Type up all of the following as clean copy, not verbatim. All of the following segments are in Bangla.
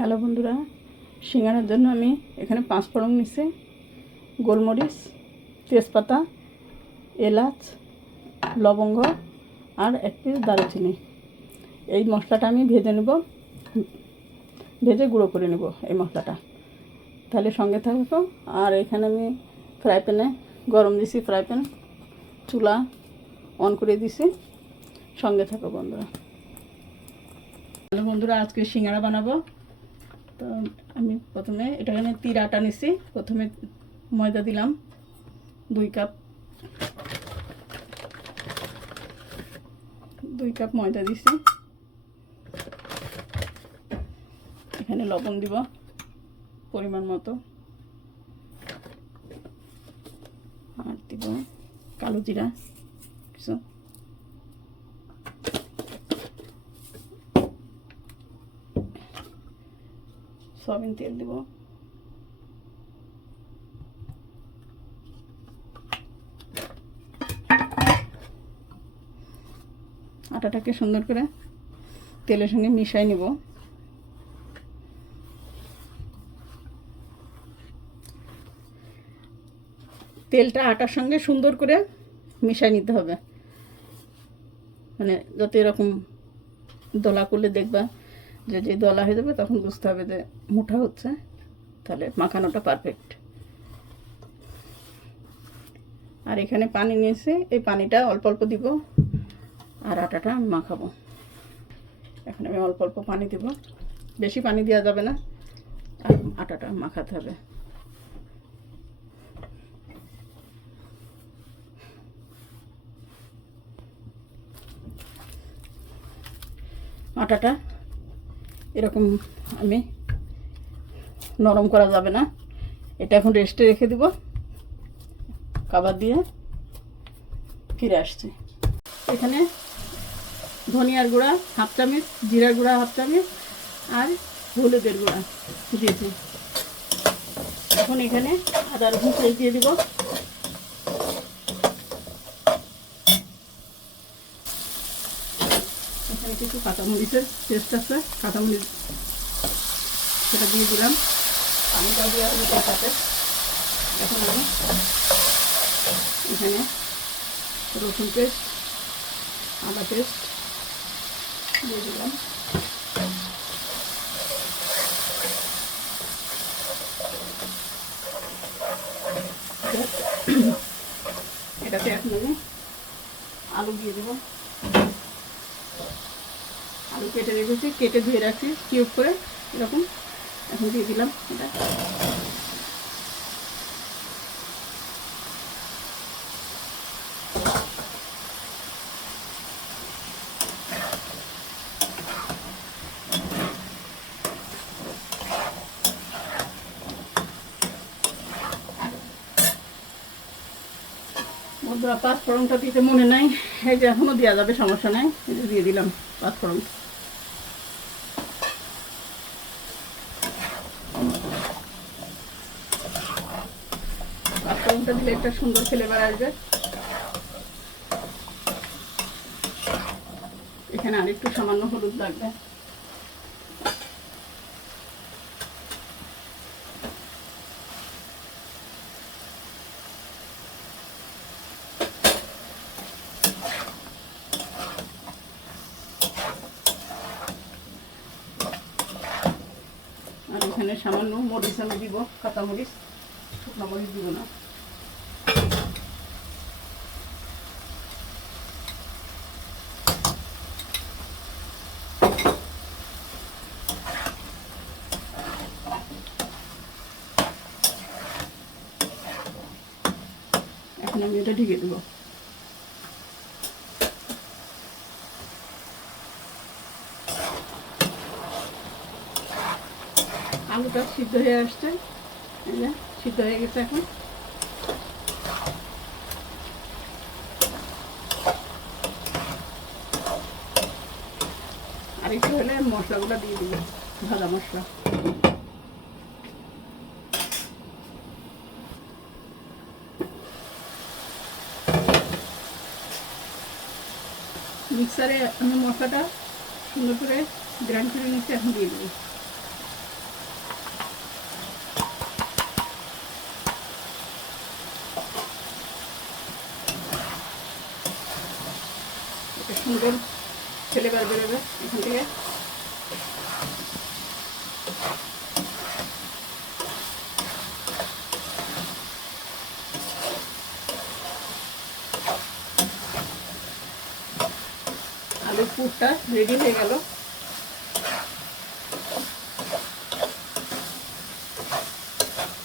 হ্যালো বন্ধুরা, সিঙ্গারার জন্য আমি এখানে 5 ফোড়ন নিচ্ছি, গোলমরিচ, তেজপাতা, এলাচ, লবঙ্গ আর 1 পিস দারুচিনি। এই মশলাটা আমি ভেজে নেব, ভেজে গুঁড়ো করে নেব এই মশলাটা। তাহলে সঙ্গে থাকবো। আর এখানে আমি ফ্রাই প্যানে গরম দিছি, ফ্রাই প্যান চুলা অন করে দিছি, সঙ্গে থাকো বন্ধুরা। হ্যালো বন্ধুরা, আজকে সিঙ্গারা বানাবো। তো আমি প্রথমে এখানে তির আটা নিছি। প্রথমে ময়দা দিলাম 2 কাপ ময়দা দিছি। এখানে লবণ দিব পরিমাণ মতো, আর দিব কালো জিরা কিছু, সয়াবিন তেল দিব, আটাটাকে সুন্দর করে তেলের সঙ্গে মিশাই নিব। তেলটা আটার সঙ্গে সুন্দর করে মিশাই নিতে হবে, মানে যত এরকম দলা করলে দেখবা যে দলা হয়ে যাবে, তখন বুঝতে হবে যে মুঠা হচ্ছে, তাহলে মাখানোটা পারফেক্ট। আর এখানে পানি নিয়েছি, এই পানিটা অল্প অল্প দিব, আর আটাটা আমি মাখাবো। এখন আমি অল্প অল্প পানি দিব, বেশি পানি দেওয়া যাবে না, আর আটাটা মাখাতে হবে। আটাটা এরকম আমি নরম করা যাবে না, এটা এখন রেস্টে রেখে দিব। কভার দিয়ে ফিরে আসছি। এখানে ধনিয়ার গুঁড়া 1/2 চামচ, জিরার গুঁড়া 1/2 চামচ, আর হলুদের গুঁড়া দিয়েছি। এখন এখানে আদা রসুন পেস্ট দিয়ে দিব। এখানে কিছু কাঁচামরিচের পেস্ট আছে, কাঁচামরিচ সেটা দিয়ে দিলাম, পানিটা দেওয়া হলো তার সাথে। এখন আমি এখানে রসুন পেস্ট, আদা পেস্ট দিয়ে দিলাম। এটাতে এখন আমি আলু দিয়ে দেব। আলু কেটে রেখেছি, কেটে ধুয়ে রাখছি কিউব করে এরকম, এখন দিয়ে দিলাম এটা। বন্ধুরা, 5 ফোড়নটা দিতে মনে নাই, এই যে এখনও দেওয়া যাবে, সমস্যা নাই, এই যে দিয়ে দিলাম 5 ফোড়ন। পাঁচফোড়নটা দিলে একটা সুন্দর ফ্লেভার আসবে। এখানে আরেকটু সামান্য হলুদ লাগবে। আর এখানে সামান্য মরিচ আমি দিব, কাঁচা মরিচ, শুকনো মরিচ দিব না। এখন আমি এটা ঢেকে দেবো। আলুটা সিদ্ধ হয়ে আসছে, সিদ্ধ হয়ে গেছে। এখন আর একটু হলে মশলাগুলো দিয়ে দিব, ভাজা মশলা। মিক্সারে আমি মশলাটা সুন্দর করে গ্রাইন্ড করে নিচ্ছি, এখন দিয়ে দিই। সুন্দর ফ্লেভার বেরোবে এখান থেকে। আলুর পুরটা রেডি হয়ে গেল।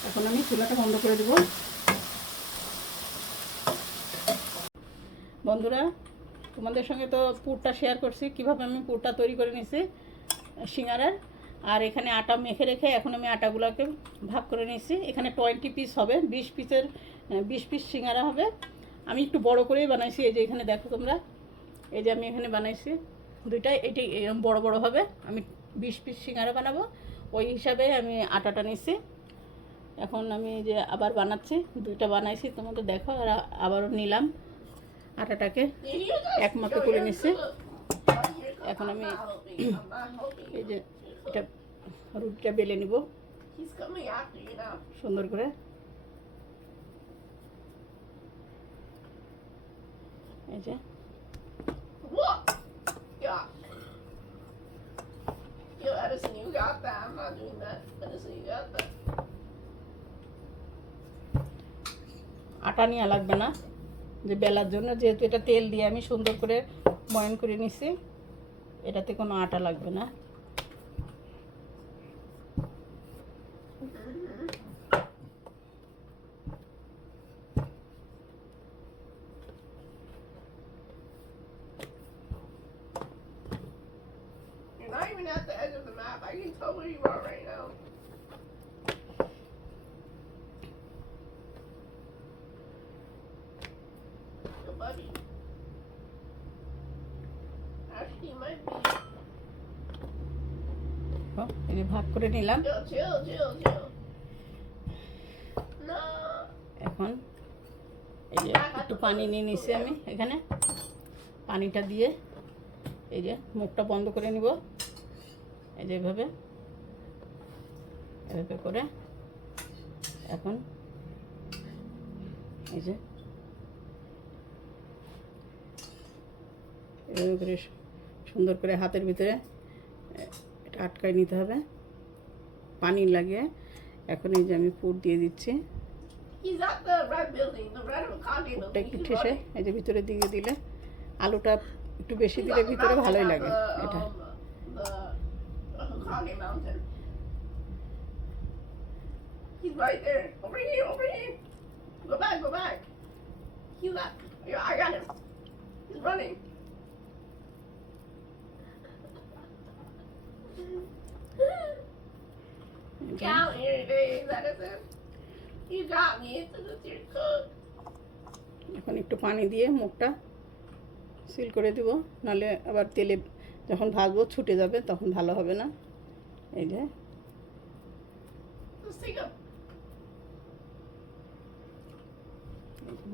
এখন আমি চুলাটা বন্ধ করে দেব। বন্ধুরা, তোমাদের সঙ্গে তো পুরটা শেয়ার করছি, কিভাবে আমি পুরটা তৈরি করে নিয়েছি সিঙ্গারার। আর এখানে আটা মেখে রেখে এখন আমি আটাগুলোকে ভাগ করে নিয়েছি। এখানে 20 পিস হবে, 20 পিস সিঙ্গারা হবে। আমি একটু বড় করেই বানাইছি। এই যে এখানে দেখো তোমরা, এই যে আমি এখানে বানাইছি দুইটাই, এইটাই এরকম বড় বড় হবে। আমি 20 পিস সিঙ্গারা বানাবো, ওই হিসাবে আমি আটাটা নিয়েছি। এখন আমি যে আবার বানাচ্ছি, দুইটা বানাইছি তোমাদের দেখো, আর আবারও নিলাম আটাটাকে এক মাপে করে নিচ্ছি। এখন আমি এই যে এটা রুটিটা বেলে নিব সুন্দর করে। এই যে আটা নেওয়া লাগবে না যে বেলার জন্য, যেহেতু এটা তেল দিয়ে আমি সুন্দর করে ময়ন করে নিছি, এটাতে কোনো আটা লাগবে না। You're not even at the edge of the map. I can tell where you are right now. Your buddy. Actually, you might be. এই যে ভাগ করে নিলাম। Chill. No. এখন এই যে একটু পানি নিয়ে নিছি আমি এখানে, পানিটা দিয়ে এই যে মুখটা বন্ধ করে নিব। এই যে এভাবে করে এখন এই যে এভাবে করে সুন্দর করে হাতের ভিতরে এটা আটকায় নিতে হবে পানি লাগিয়ে। এখন এই যে আমি পুর দিয়ে দিচ্ছি। He's at the red building, the red Hokage building. একটু ঠেসে এই যে ভিতরে দিকে দিলে, আলুটা একটু বেশি দিলে ভিতরে ভালোই লাগে এটা। Hokage mountain. He's right there. Over here. Go back. He left. Yeah, I got him. He's running. Count your days, Edison. You got me into the tier cook. এখন একটু পানি দিয়ে মুখটা সিল করে দিব, নাহলে আবার তেলে যখন ভাজবো ছুটে যাবে, তখন ভালো হবে না। এই যে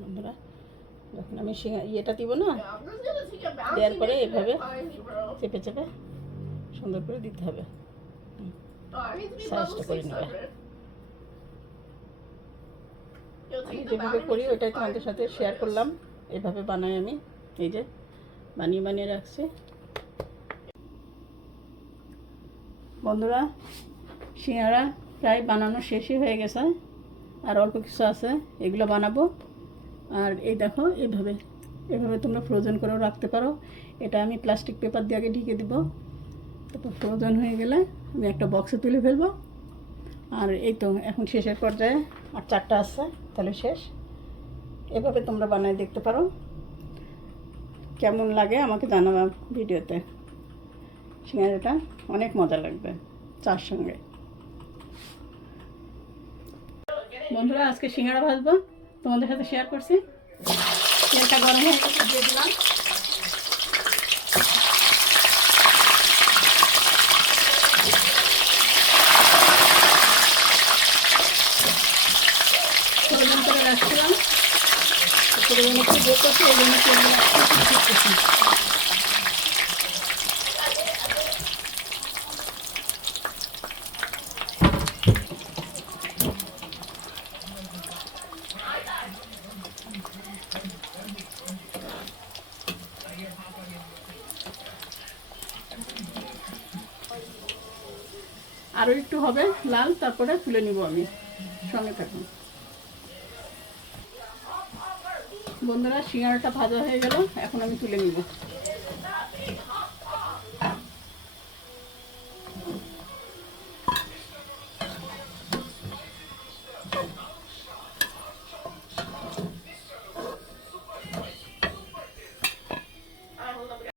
বন্ধুরা, যখন আমি ইয়েটা দিব না, দেওয়ার পরে এভাবে চেপে সুন্দর করে দিতে হবে, সাইজটা করে নেবে। আমি যেভাবে করি ওইটাই তোমাদের সাথে শেয়ার করলাম। এভাবে বানাই আমি, এই যে বানিয়ে রাখছি। বন্ধুরা, সিঙ্গারা প্রায় বানানো শেষই হয়ে গেছে, আর অল্প কিছু আছে, এগুলো বানাবো। আর এই দেখো, এভাবে তোমরা ফ্রোজেন করেও রাখতে পারো। এটা আমি প্লাস্টিক পেপার দিয়ে আগে ঢেকে দিব, তারপর ফ্রোজেন হয়ে গেলে আমি একটা বক্সে তুলে ফেলবো। আর এই তো এখন শেষের পর্যায়ে, আর 4টা আছে, তাহলে শেষ। এভাবে তোমরা বানায় দেখতে পারো, কেমন লাগে আমাকে জানাবা ভিডিওতে। সিঙ্গারাটা অনেক মজা লাগবে চার সঙ্গে। বন্ধুরা, আজকে সিঙ্গারা ভাজবো, তোমাদের সাথে শেয়ার করছি। তেলটা গরম হয়ে গেছে, দিয়ে দিলাম। ফ্রোজেন করে রাখছিলাম, ফ্রোজেন একটু বের করছি, এই জন্য তেলগুলো ঠিক করছি। আরও একটু হবে লাল, তারপরে তুলে নিব আমি। সঙ্গে থাকুন বন্ধুরা। সিঙ্গারাটা ভাজা হয়ে গেল, এখন আমি তুলে নিব।